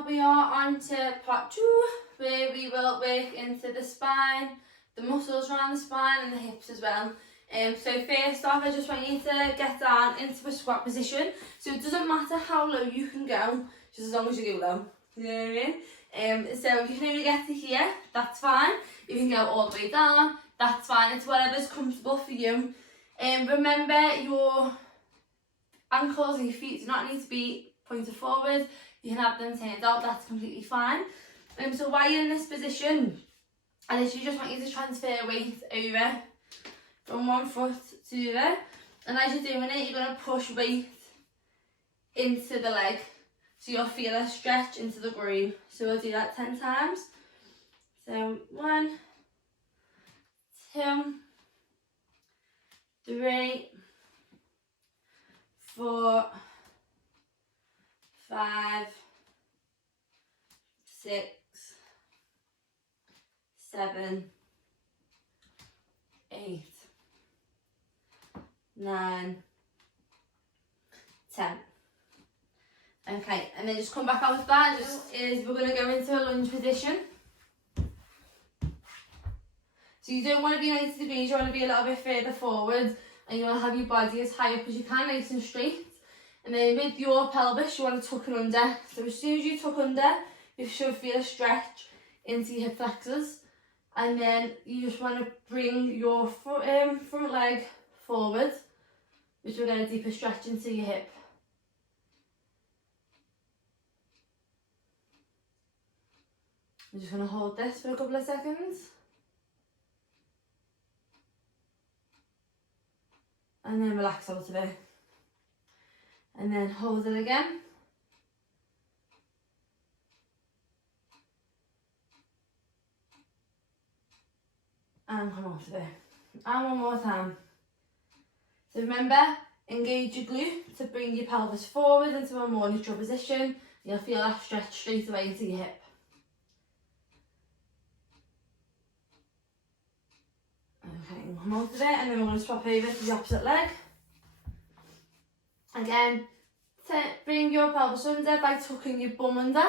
now we are on to part 2, where we will work into the spine, the muscles around the spine and the hips as well. So first off, I just want you to get down into a squat position. So it doesn't matter how low you can go, just as long as you go low. You know what I mean? So if you can only get to here, that's fine. You can go all the way down, that's fine. It's whatever's comfortable for you. Remember, your ankles and your feet do not need to be pointed forward. You can have them turned out, that's completely fine. So while you're in this position, I literally just want you to transfer weight over from one foot to the other. And as you're doing it, you're going to push weight into the leg. So you'll feel a stretch into the groove. So we'll do that 10 times. So 1, 2, 3, 4, 5, 6, 7, 8, 9, 10. Okay, and then just come back out with that. We're going to go into a lunge position. So you don't want to be 90 degrees, you want to be a little bit further forward, and you want to have your body as high up as you can, nice and straight. And then with your pelvis, you want to tuck it under. So as soon as you tuck under, you should feel a stretch into your hip flexors. And then you just want to bring your front leg forward, which will get a deeper stretch into your hip. I'm just going to hold this for a couple of seconds. And then relax out of it. And then hold it again. And come off of it. And one more time. So remember, engage your glute to bring your pelvis forward into a more neutral position. You'll feel that stretch straight away into your hip. Okay, come off of it, and then we're going to swap over to the opposite leg. Again, bring your pelvis under by tucking your bum under.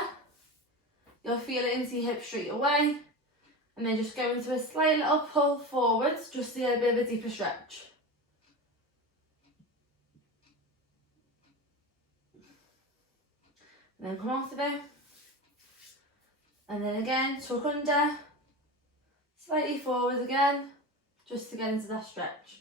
You'll feel it into your hip straight away. And then just go into a slight little pull forwards, just to get a bit of a deeper stretch. And then come off of it. And then again, tuck under, slightly forward again, just to get into that stretch.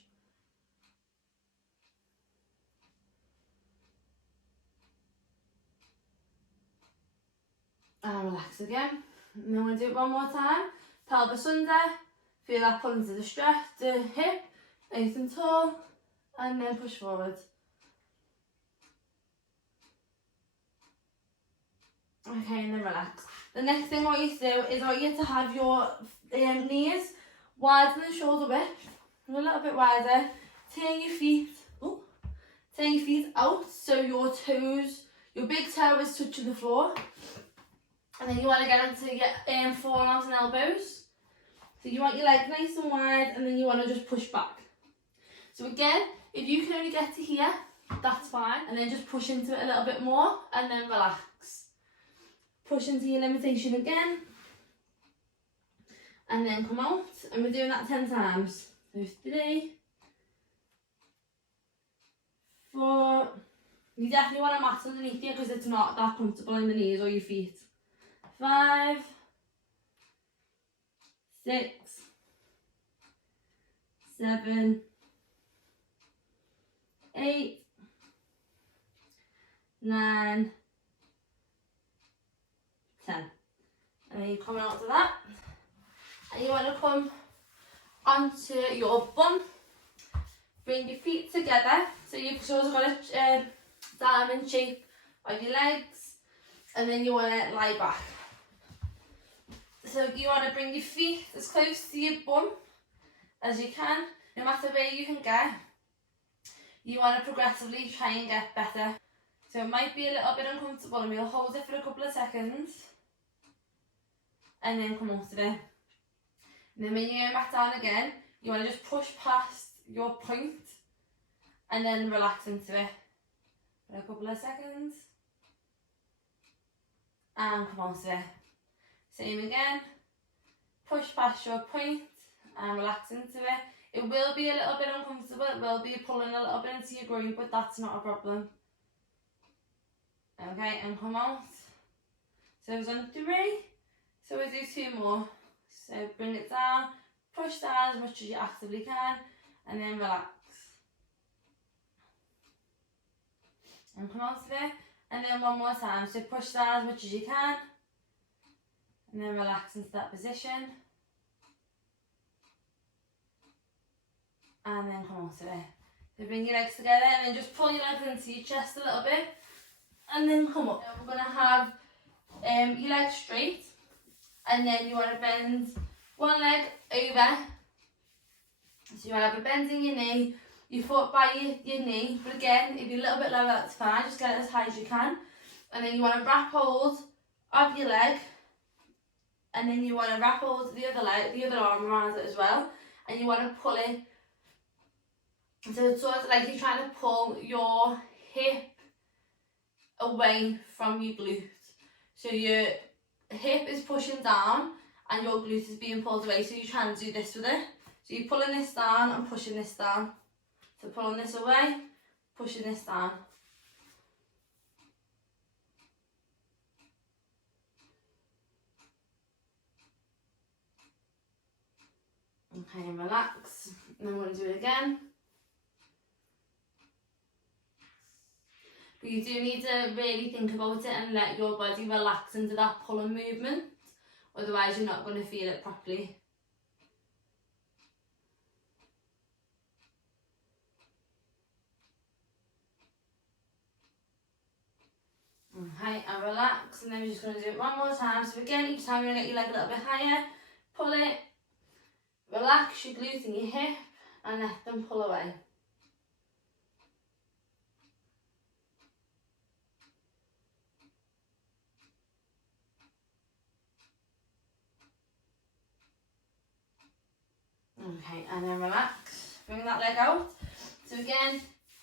And relax again. And then we're going to do it one more time. Pelvis under, feel that pull into the stretch, the hip, nice and tall, and then push forward. Okay, and then relax. The next thing I want you to do is I want you to have your knees wider than shoulder width, a little bit wider. Turn your feet out so your toes, your big toe is touching the floor. And then you want to get onto your forearms and elbows. So you want your leg nice and wide, and then you want to just push back. So again, if you can only get to here, that's fine. And then just push into it a little bit more, and then relax. Push into your limitation again. And then come out, and we're doing that 10 times. So 3, 4. You definitely want a mat underneath you because it's not that comfortable in the knees or your feet. 5, 6, 7, 8, 9, 10. And then you're coming out to that. And you want to come onto your bum. Bring your feet together. So you've sort of got a diamond shape on your legs. And then you want to lie back. So you want to bring your feet as close to your bum as you can. No matter where you can get, you want to progressively try and get better. So it might be a little bit uncomfortable, and we'll hold it for a couple of seconds. And then come off of it. And then when you go back down again, you want to just push past your point and then relax into it for a couple of seconds. and come on to it. Same again, push past your point and relax into it. It will be a little bit uncomfortable, it will be pulling a little bit into your groin, but that's not a problem. Okay, and come out. So we've done 3, so we'll do 2 more. So bring it down, push down as much as you actively can, and then relax. And come out of it, and then one more time. So push down as much as you can, and then relax into that position. And then come out of it. So bring your legs together, and then just pull your legs into your chest a little bit, and then come up. Now we're going to have your legs straight, and then you want to bend one leg over. So you want to have a bend in your knee, your foot by your knee, but again, if you're a little bit lower, that's fine, just get it as high as you can. And then you want to wrap hold of your leg, and then you want to wrap hold of the other leg, the other arm around it as well, and you want to pull it. So it's sort of like you're trying to pull your hip away from your glute. So your hip is pushing down and your glute is being pulled away, so you're trying to do this with it. So you're pulling this down and pushing this down. So pulling this away, pushing this down. Okay, and relax. And then we're going to do it again. But you do need to really think about it and let your body relax into that pulling movement. Otherwise you're not going to feel it properly. Okay, and relax, and then we're just going to do it one more time. So again, each time you're going to get your leg a little bit higher, pull it, relax your glute and your hip, and let them pull away. Okay, and then relax, bring that leg out. So again,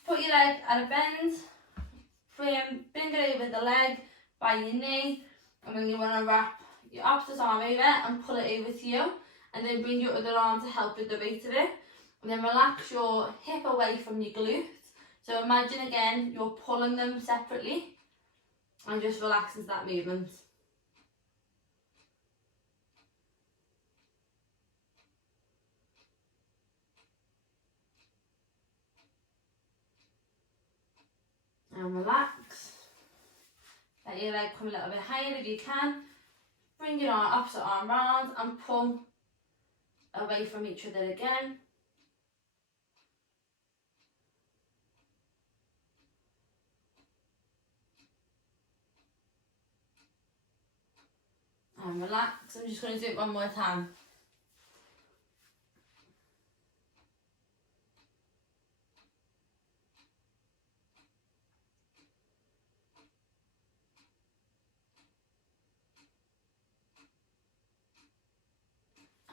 put your leg at a bend, bring it over the leg by your knee, and then you want to wrap your opposite arm over and pull it over to you, and then bring your other arm to help with the weight of it, and then relax your hip away from your glute. So imagine again, you're pulling them separately, and just relax into that movement. And relax. Let your leg come a little bit higher if you can. Bring your opposite arm round and pull away from each other again. And relax. I'm just going to do it one more time.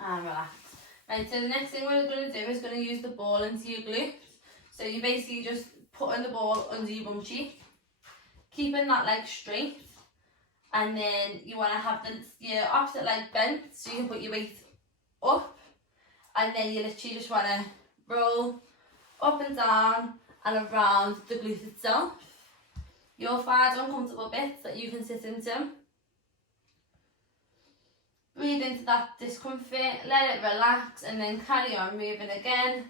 And relax. Right, so the next thing we're going to do is going to use the ball into your glutes. So you're basically just putting the ball under your bum cheek, keeping that leg straight, and then you want to have your opposite leg bent so you can put your weight up, and then you literally just want to roll up and down and around the glute itself. You'll find uncomfortable bits that you can sit into. Breathe into that discomfort, let it relax, and then carry on moving again.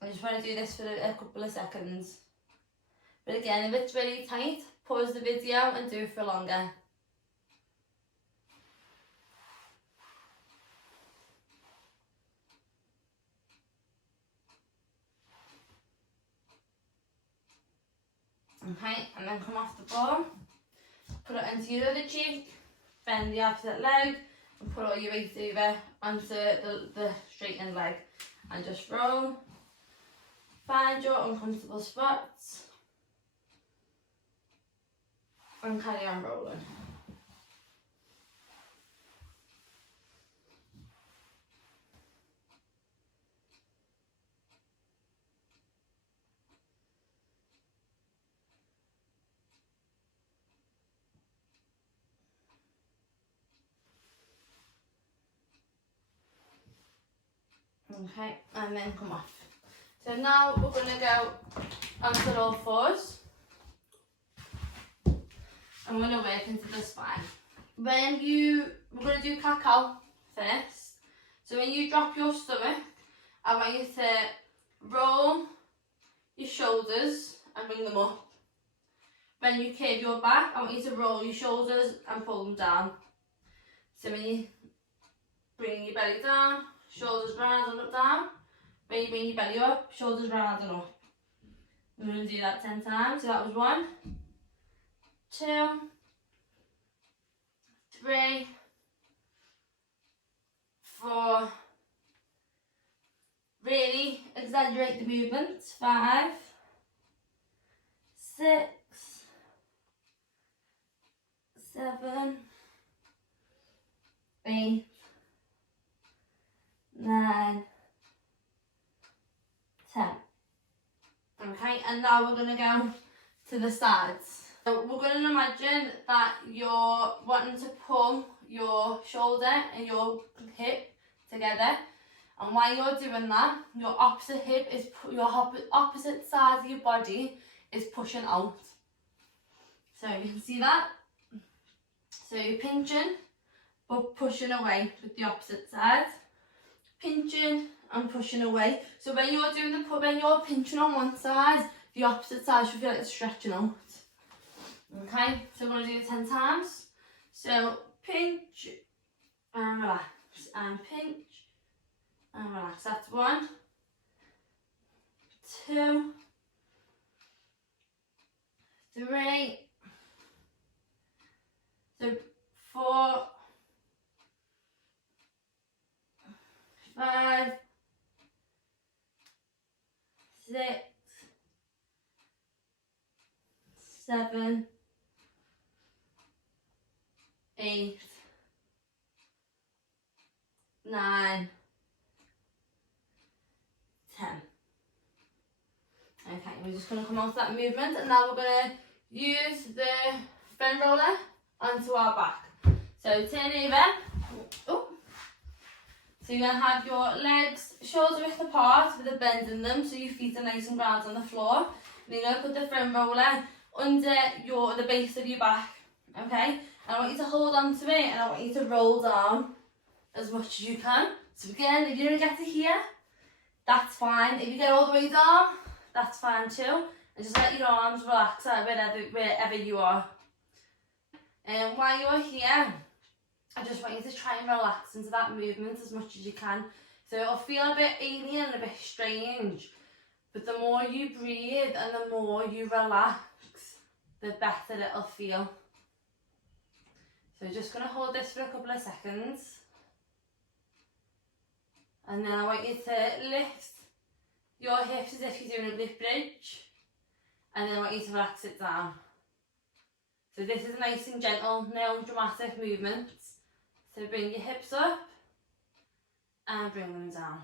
I just want to do this for a couple of seconds. But again, if it's really tight, pause the video and do it for longer. Okay, and then come off the ball, put it into your other cheek, bend the opposite leg, and put all your weight over onto the straightened leg, and just roll. Find your uncomfortable spots, and carry on rolling. Okay, and then come off. So now we're going to go onto all fours. I'm going to work into the spine. We're going to do cat-cow first. So when you drop your stomach, I want you to roll your shoulders and bring them up. When you curve your back, I want you to roll your shoulders and pull them down. So when you bring your belly down, shoulders round and up down. When you bring your belly up, shoulders round and up. I'm going to do that 10 times. So that was 1, 2, 3, 4. Really exaggerate the movement. 5, 6, 7, 8, 9, 10. Okay, and now we're going to go to the sides. So we're going to imagine that you're wanting to pull your shoulder and your hip together. And while you're doing that, your opposite hip is, your opposite side of your body is pushing out. So you can see that. So you're pinching, but pushing away with the opposite side. Pinching and pushing away. So when you're doing when you're pinching on one side, the opposite side should feel like it's stretching out. Okay, so we're going to do it 10 times. So pinch and relax, and pinch and relax. That's 1, 2, 3, so 4, 5, 6, 7, 8, 9, 10. Okay, we're just going to come off that movement, and now we're going to use the foam roller onto our back. So turn over. Oh. So you're going to have your legs shoulder width apart with a bend in them, so your feet are nice and grounded on the floor. And you're going to put the foam roller under the base of your back. Okay? And I want you to hold on to it, and I want you to roll down as much as you can. So again, if you don't get to here, that's fine. If you get all the way down, that's fine too. And just let your arms relax wherever you are. And while you're here, I just want you to try and relax into that movement as much as you can. So it'll feel a bit alien and a bit strange, but the more you breathe and the more you relax, the better it'll feel. So just going to hold this for a couple of seconds. And then I want you to lift your hips as if you're doing a glute bridge. And then I want you to relax it down. So this is nice and gentle, no dramatic movements. So bring your hips up and bring them down.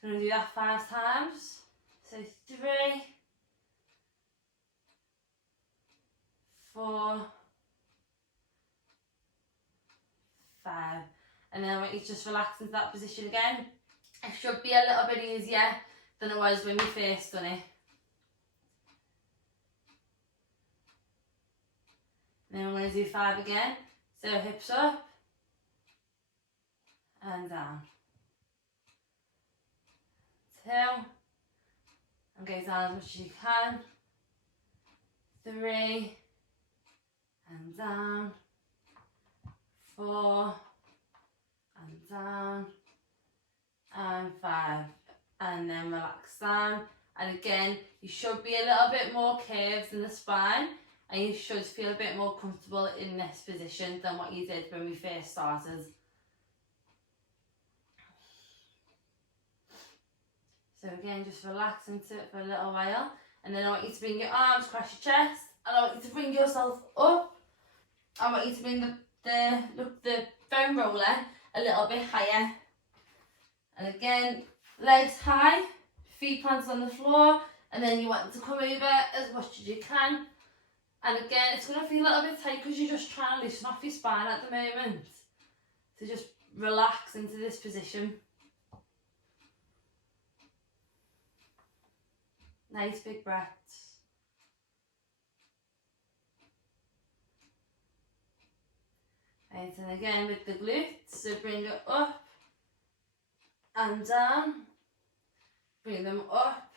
So I'm going to do that 5 times. So 3, 4, 5. And then I want you to just relax into that position again. It should be a little bit easier than it was when we first done it. And then we're going to do 5 again. So hips up and down. 2, and go down as much as you can. 3, and down. 4, and down. And 5, and then relax down. And again, you should be a little bit more curved in the spine, and you should feel a bit more comfortable in this position than what you did when we first started. So again, just relax into it for a little while, and then I want you to bring your arms across your chest, and I want you to bring yourself up. I want you to bring the foam roller a little bit higher. And again, legs high, feet planted on the floor, and then you want to come over as much as you can. And again, it's going to feel a little bit tight because you're just trying to loosen off your spine at the moment. So just relax into this position. Nice big breaths. Right, and again with the glutes, so bring it up and down, bring them up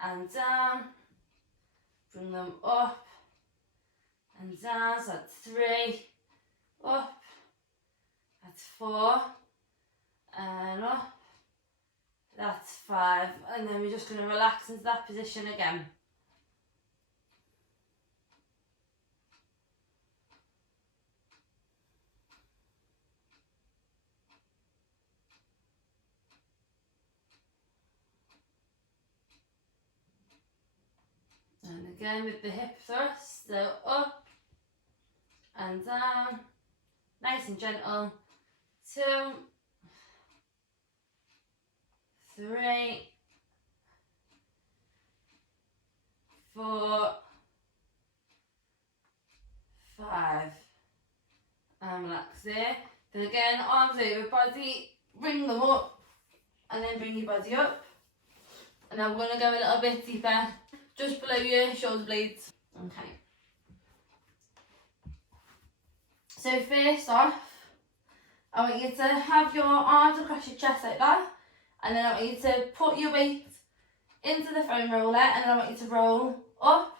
and down, bring them up and down. So that's 3, up, that's 4, and up, that's 5, and then we're just going to relax into that position again. And again with the hip thrust, so up and down, nice and gentle. 2, 3, 4, 5, and relax there. Then again, arms over body, bring them up, and then bring your body up. And now we're going to go a little bit deeper, just below your shoulder blades. Okay. So first off, I want you to have your arms across your chest like that, and then I want you to put your weight into the foam roller, and then I want you to roll up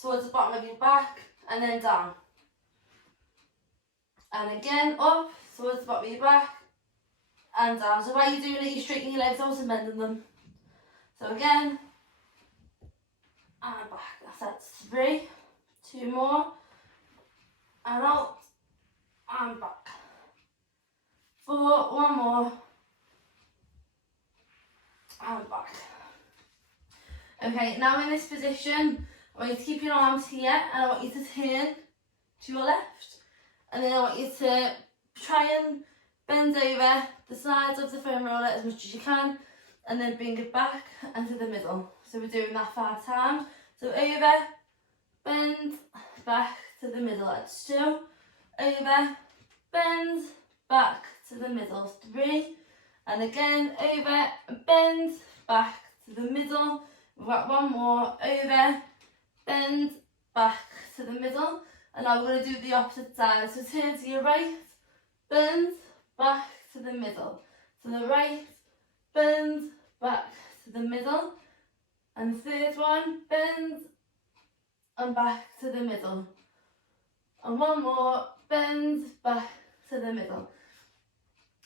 towards the bottom of your back, and then down. And again up towards the bottom of your back, and down. So while you're doing it, you're straightening your legs out and bending them. So again, and back. That's 3, 2 more, and out, and back. 4, 1 more, and back. Okay, now in this position, I want you to keep your arms here, and I want you to turn to your left, and then I want you to try and bend over the sides of the foam roller as much as you can, and then bring it back and to the middle. So we're doing that 5 times. So over, bend, back to the middle. That's 2. Over, bend, back to the middle. 3. And again, over, bend, back to the middle. We've got 1 more. Over, bend, back to the middle. And now we're going to do the opposite side. So turn to your right, bend, back to the middle. To the right, bend, back to the middle. And the third one, bend and back to the middle. And 1 more, bend, back to the middle.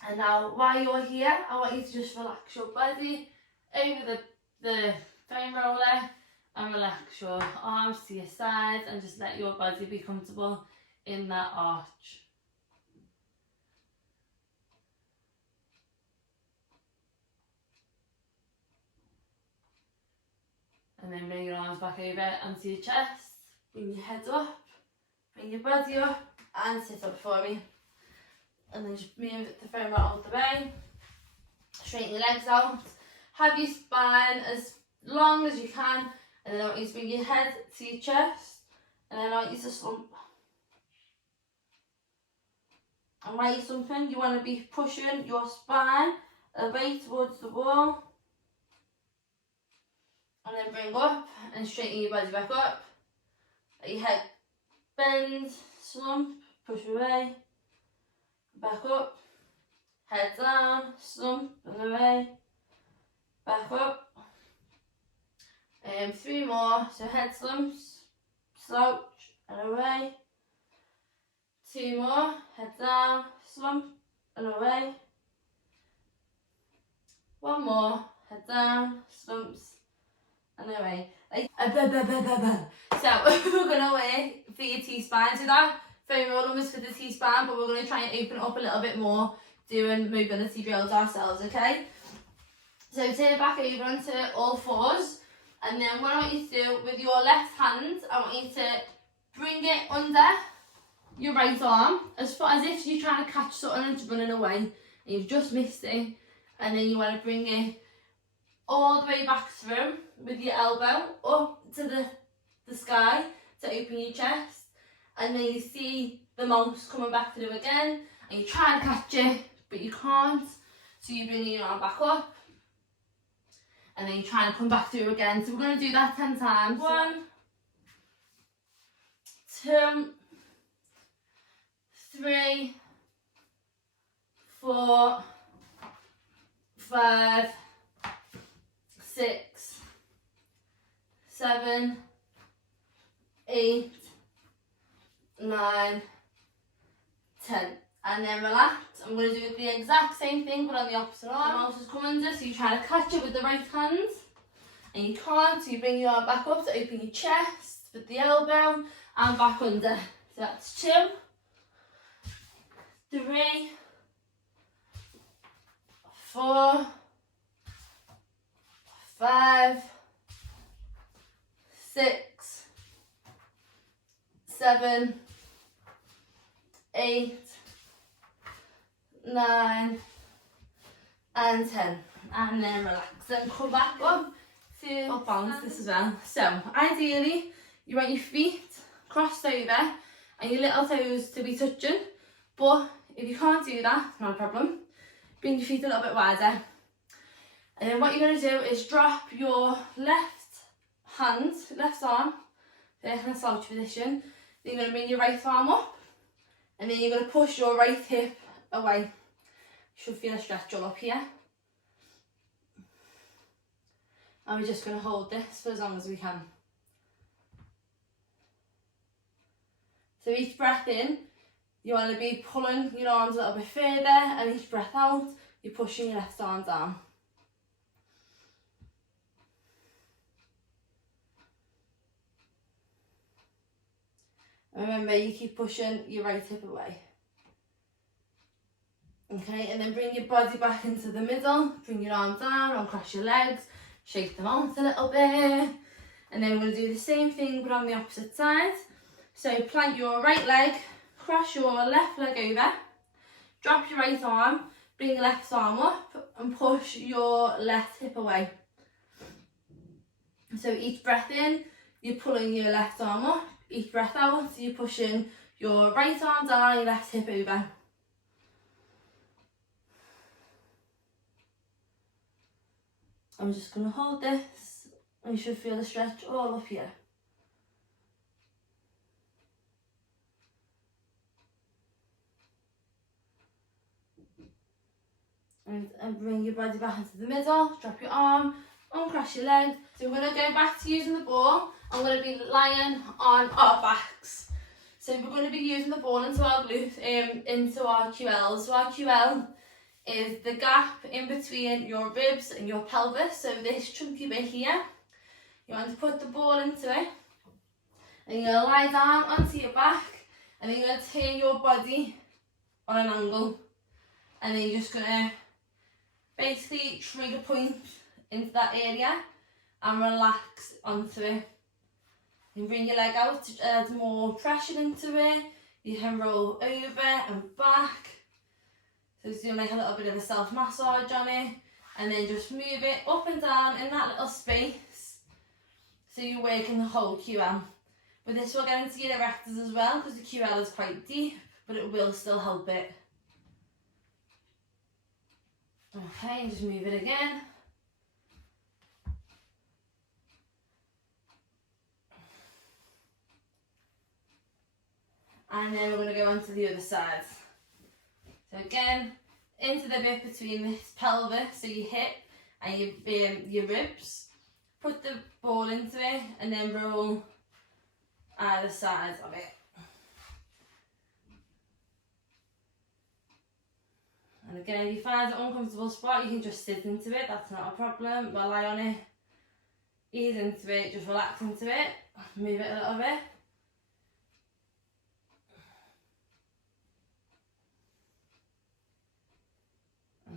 And now while you're here, I want you to just relax your body over the foam roller, and relax your arms to your sides, and just let your body be comfortable in that arch. And then bring your arms back over onto your chest, bring your head up, bring your body up, and sit up for me. And then just move the foam roller out of the way, straighten your legs out, have your spine as long as you can, and then I want you to bring your head to your chest, and then I want you to slump. And while you're slumping, you want to be pushing your spine away towards the wall, and then bring up and straighten your body back up. Let your head bend, slump, push away, back up, head down, slump and away, back up. 3 more, so head slumps, slouch and away. 2 more, head down, slump and away. 1 more, head down, slumps and away. So we're going to work for your T-spine. So that foam roller was for the T-spine, but we're going to try and open it up a little bit more, doing mobility drills ourselves, okay? So turn back over onto all 4s, and then what I want you to do with your left hand, I want you to bring it under your right arm, as far as if you're trying to catch something and it's running away, and you've just missed it, and then you want to bring it all the way back through with your elbow up to the sky to open your chest, and then you see the mouse coming back through again, and you're trying to catch it but you can't, so you bring your arm back up, and then you're trying to come back through again. So we're going to do that 10 times. 1, 2, 3, 4, 5, 6, 7, 8, 9, 10. And then relax. I'm going to do the exact same thing but on the opposite arm. The mouse has come under, so you're trying to catch it with the right hand. And you can't, so you bring your arm back up to open your chest with the elbow and back under. So that's 2, 3, 4, 5, 6, 7, 8, 9 and 10. And then relax and come back up to up balance this as well. So ideally you want your feet crossed over and your little toes to be touching, but if you can't do that, not a problem. Bring your feet a little bit wider. And then what you're going to do is drop your left arm, in a slouch position. Then you're going to bring your right arm up, and then you're going to push your right hip away. You should feel a stretch all up here. And we're just going to hold this for as long as we can. So each breath in, you want to be pulling your arms a little bit further, and each breath out, you're pushing your left arm down. And remember, you keep pushing your right hip away. Okay, and then bring your body back into the middle, bring your arm down, uncross your legs, shake them out a little bit. And then we're going to do the same thing but on the opposite side. So plant your right leg, cross your left leg over, drop your right arm, bring your left arm up and push your left hip away. So each breath in, you're pulling your left arm up, each breath out, you're pushing your right arm down, your left hip over. I'm just going to hold this, and you should feel the stretch all up here. And bring your body back into the middle, drop your arm, uncross your leg. So we're going to go back to using the ball. I'm going to be lying on our backs. So we're going to be using the ball into our glute, into our QL. So our QL is the gap in between your ribs and your pelvis. So this chunky bit here, you want to put the ball into it. And you're going to lie down onto your back, and then you're going to turn your body on an angle. And then you're just going to basically trigger point into that area and relax onto it. You can bring your leg out to add more pressure into it. You can roll over and back. So it's doing like a little bit of a self-massage on it. And then just move it up and down in that little space. So you're working the whole QL. With this we'll get into your erectors as well, because the QL is quite deep, but it will still help it. Okay, and just move it again. And then we're going to go on to the other side. So again, into the bit between this pelvis, so your hip and your ribs. Put the ball into it and then roll either side of it. And again, if you find an uncomfortable spot, you can just sit into it, that's not a problem. But lie on it, ease into it, just relax into it, move it a little bit.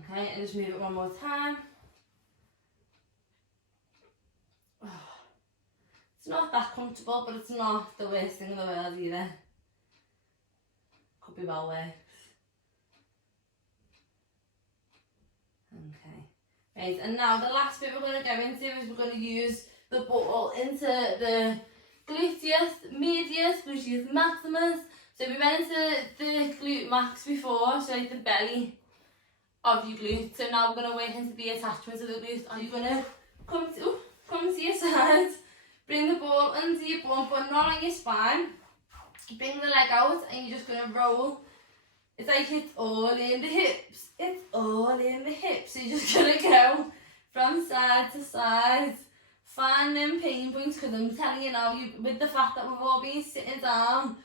Okay, and just move it one more time. It's not that comfortable, but it's not the worst thing in the world either. Could be well worse. Okay, right, and now the last bit we're going to go into is we're going to use the ball into the gluteus medius, gluteus maximus. So we went into the glute max before, so like the belly of your glute. So now we're going to work into the attachments of the glute. Are you going to come to your side, bring the ball under your bum but not on your spine. Bring the leg out and you're just going to roll. It's like it's all in the hips. It's all in the hips. So you're just going to go from side to side. Find them pain points, because I'm telling you now, with the fact that we've all been sitting down,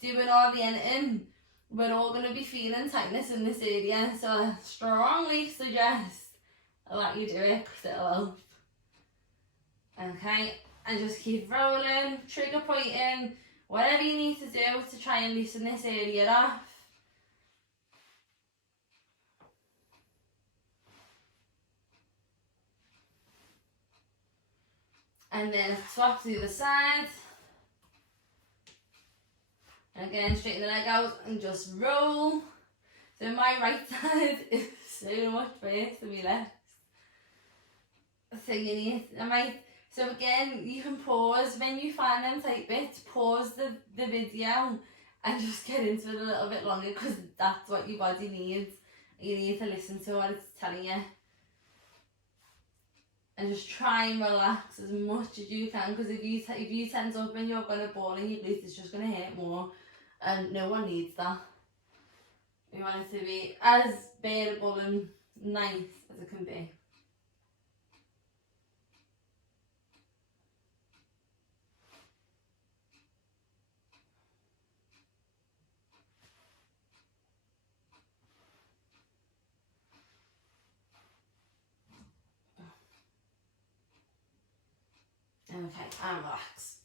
doing hardly anything, we're all going to be feeling tightness in this area. So I strongly suggest that you do it, because it'll help. Okay, and just keep rolling, trigger pointing, whatever you need to do to try and loosen this area off. And then swap to the other side. Again, straighten the leg out and just roll. So my right side is so much worse than my left. So you need, so again, you can pause when you find them tight bits, pause the video and just get into it a little bit longer, because that's what your body needs. You need to listen to what it's telling you. And just try and relax as much as you can, because if you tense up and you're going to ball in your glutes, it's just going to hurt more, and no one needs that. We want it to be as bearable and nice as it can be. Okay, and relax.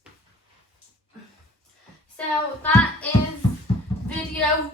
So that is video